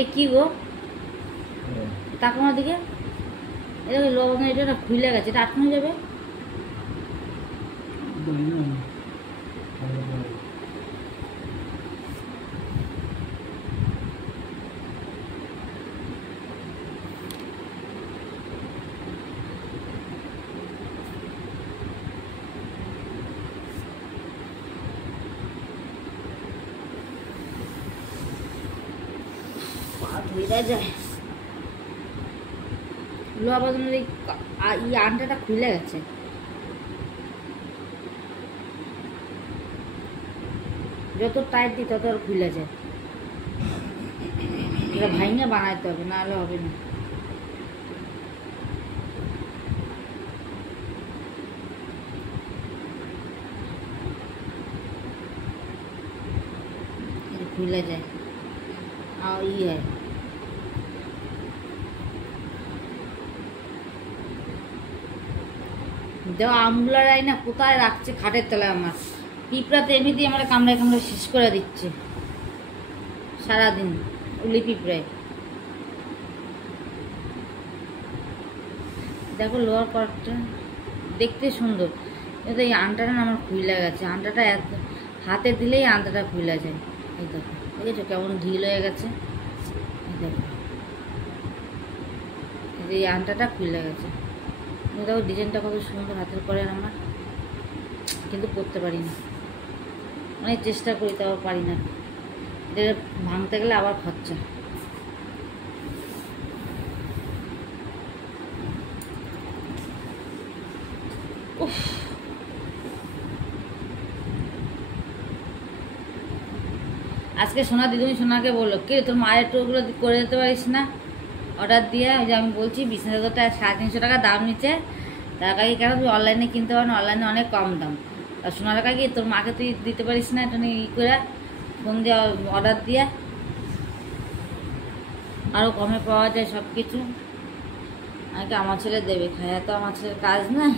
এই কি গো তাকানোর দিকে এটা লোক এটা খুলে গেছে, এটা আটকানো যাবে? যায় লোহা বাঁধানোর এই আন্টাটা খুলে গেছে। যত টাইট দিই তত আর খুলে যায়। এটা ভাঙে বানাইতে হবে, নাহলে হবে না। খুলে যায় আর হয় দেওয়া আমগুলারাই না কোথায় রাখছে খাটের তলায়। আমার পিঁপড়াতে এমনিতেই আমার কামড়ায় কামড়ায় শেষ করে দিচ্ছে সারাদিন। উলি পিঁপড়ায় দেখো লোয়ার পার্টটা দেখতে সুন্দর, কিন্তু এই আন্টাটা না আমার খুইলা গেছে। আন্টাটা এত হাতে দিলেই আন্টাটা খুইলা যায়। এই দেখো দেখেছো কেমন ঢিল হয়ে গেছে। এই দেখো এই আন্টাটা খুইলা গেছে। দেখো ডিজাইনটা কত সুন্দর হাতের করে আমার, কিন্তু করতে পারি না। অনেক চেষ্টা করি তাও পারি না। এটা ভাঙতে গেলে আবার খরচা। আজকে সোনা দিদিমণি সোনাকে বললো, কে তোর মায়ের একটু ওগুলো করে দিতে পারিস না অর্ডার দিয়ে? ওই যে আমি বলছি 20,000 টাকা 350 টাকা দাম নিচ্ছে। টাকা কি কেন তুই অনলাইনে কিনতে পারো না? অনলাইনে অনেক কম দাম। আর সোনা টাকা কি তোর মাকে তুই দিতে পারিস না? এটা নিয়ে করে ফোন দিয়ে অর্ডার দিয়ে আরও কমে পাওয়া যায় সব কিছু। আগে আমার ছেলে দেবে খায়, তো আমার ছেলের কাজ নাই।